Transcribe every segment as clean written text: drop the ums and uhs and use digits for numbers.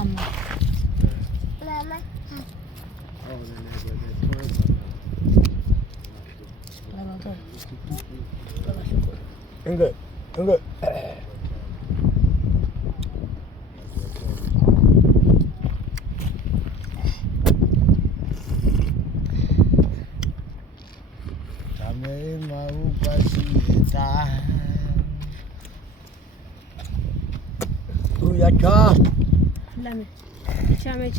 mama. Enggak. Kami mau pasita. Ya kah? Lame. Chame.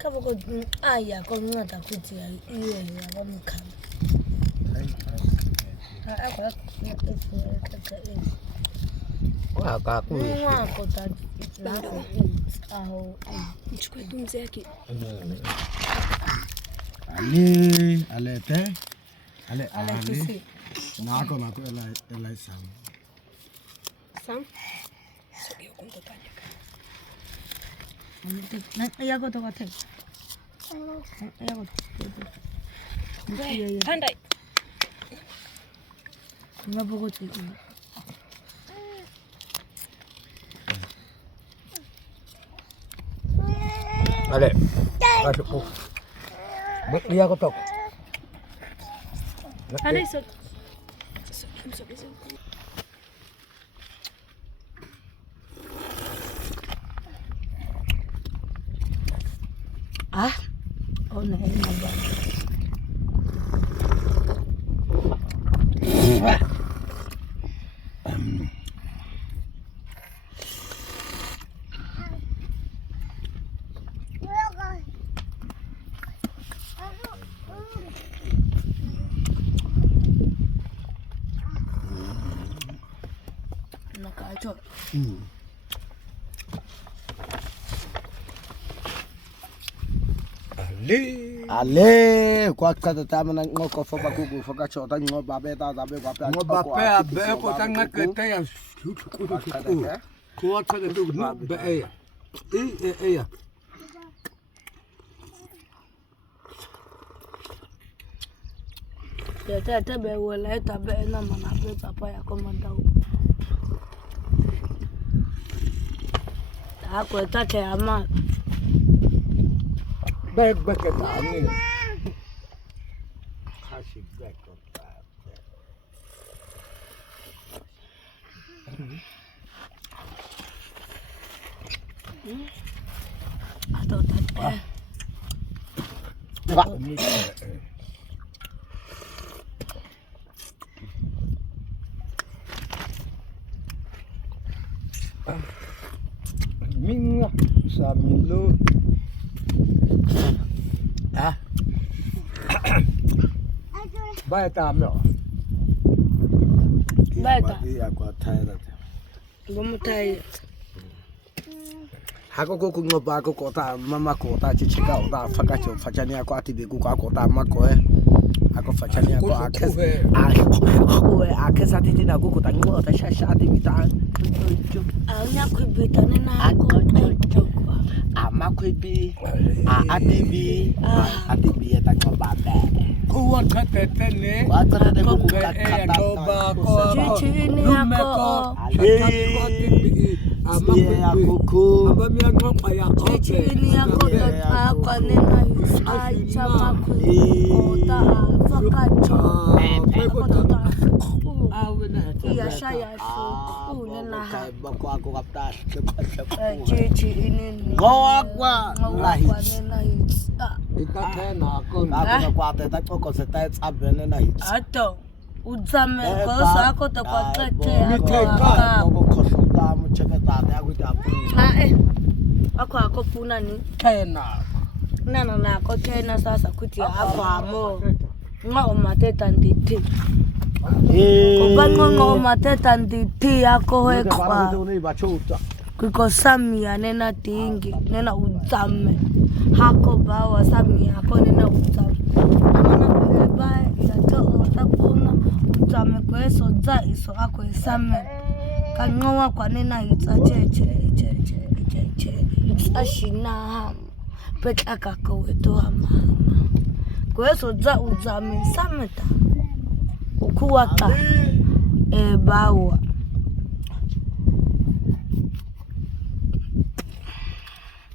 Kabo ko aya ko ngata kuti ya iye ya bamukama. Akaku. Ngako tatu. Nako. Aho. Chukua tumze yake. Ale. Nako elai sam. Sam? Sige ko ko tanya ka. Nang ayago to kathe. Ayago. Panda. Ngabogo tsiki. Ale. Kasih. Iya ko tok. Panda so. Ah, oh no, no. Nakacho. Ale kwa kata tamana ngoko foba kuku foka chota ngoba beta zabe kwa pya ngoba pya be ko tanga kete ya ko kata do no be ya ya ya ta be wala ta be na mana be papa ya komanda u ta ko ta ke ama back at me. Kasi back up that. Atau tak. Minga samilo. Baita mo. Baita. Iya kwa tayar. Gomu tai. Hako ko ngoba ko kota mama kota chichika oda fakacho fachani ako atibe ku kwa kota mako ako fachani ako akesa titina ku kota ngota shasha atibita. Anya kubita nena ako. Amakwebi atibi eta ngoba be. ko kata tene Kata de ku kata ngoba ko Chichini ako. Kuku abami ngoba ya Chichini ako ako nena acha makuta fakacho. Iya saya suku nena bako ako kaptas. chichini Ngokwa lahi. nena ikatena ko Ako kwa teta koko seta tsabene na hits. ato udzame kosa ako to kwa tete Ako kosuta mu cheketa ako tapu. ako puna ni tena nana na ako tena sasa kuti ako amo nga umateta nditi kubango nga umateta nditi ako hekwa kuko samia nena tingi nena udzame hako bawa samia ako nena udzame amana beba ya to otapuna udzame kweso dza iso ako esame kangowa kwa nena itsa che ashina ham peta kako weto hama kweso dza udzame sameta ukuwaka bawa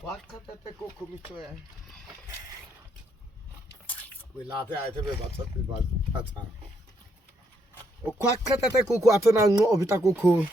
Wakata koko mitoya. We latte I tell me about that. O kwakata koko atona ngo obita koko.